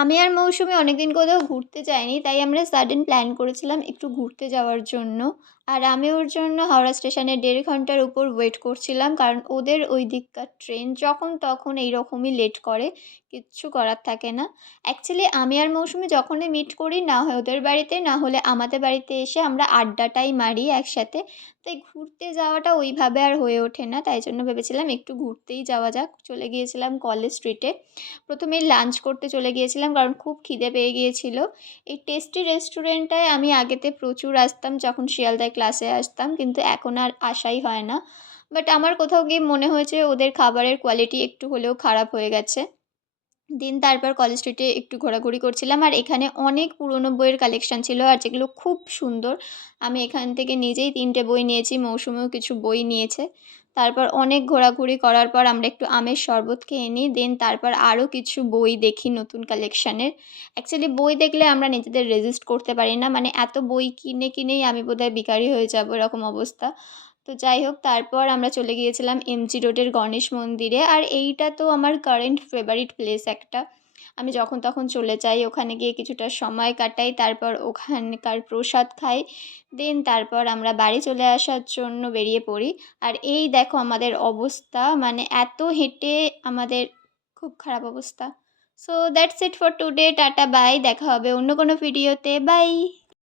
আমি আর মৌসুমী অনেকদিন কোথাও ঘুরতে যাইনি। তাই আমরা সাডেন প্ল্যান করেছিলাম একটু ঘুরতে যাওয়ার জন্য। আর আমি ওর জন্য হাওড়া স্টেশনে ১.৫ ঘন্টার উপর ওয়েট করছিলাম। কারণ ওদের ওই দিককার ট্রেন যখন তখন এইরকমই লেট করে। কিচ্ছু করার থাকে না। অ্যাকচুয়ালি আমি আর মৌসুমী যখনই মিট করি না হয় ওদের বাড়িতে, না হলে আমাদের বাড়িতে এসে আমরা আড্ডাটাই মারি একসাথে। তাই ঘুরতে যাওয়াটা ওইভাবে আর হয়ে ওঠে না। তাই জন্য ভেবেছিলাম একটু ঘুরতেই যাওয়া যাক। চলে গিয়েছিলাম কলেজ স্ট্রিটে। ১ম এই লাঞ্চ করতে চলে গিয়েছিলাম কারণ খুব খিদে পেয়ে গিয়েছিল। এই টেস্টি রেস্টুরেন্টটায় আমি আগেতে প্রচুর আসতাম যখন শিয়ালদায় ক্লাসে আসতাম। কিন্তু এখন আর আসাই হয় না। বাট আমার কোথাও গিয়ে মনে হয়েছে ওদের খাবারের কোয়ালিটি একটু হলেও খারাপ হয়ে গেছে। তারপর কলেজ স্ট্রিটে একটু ঘোরাঘুরি করছিলাম। আর এখানে অনেক পুরনো বইয়ের কালেকশন ছিল আর যেগুলো খুব সুন্দর। আমি এখান থেকে নিজেই ৩ টে বই নিয়েছি, মৌসুমীও কিছু বই নিয়েছে। তারপর অনেক ঘোরাঘুরি করার পর আমরা একটু আমের শরবত খেয়ে নিই। তারপর আরও কিছু বই দেখি নতুন কালেকশনের। অ্যাকচুয়ালি বই দেখলে আমরা নিজেদের রেজিস্ট করতে পারি না। মানে এত বই কিনেই আমি বোধহয় ভিখারি হয়ে যাবো এরকম অবস্থা। তো যাই হোক তারপর আমরা চলে গিয়েছিলাম এমজি রোডের গণেশ মন্দিরে। আর এইটা তো আমার কারেন্ট ফেভারিট প্লেস একটা। আমি যখন তখন চলে যাই, ওখানে গিয়ে কিছুটা সময় কাটাই, তারপর ওখানকার প্রসাদ খাই। তারপর আমরা বাড়ি চলে আসার জন্য বেরিয়ে পড়ি। আর এই দেখো আমাদের অবস্থা, মানে এত হেঁটে আমাদের খুব খারাপ অবস্থা। So that's it for today. Tata bye. দেখা হবে অন্য কোনো ভিডিওতে। বাই।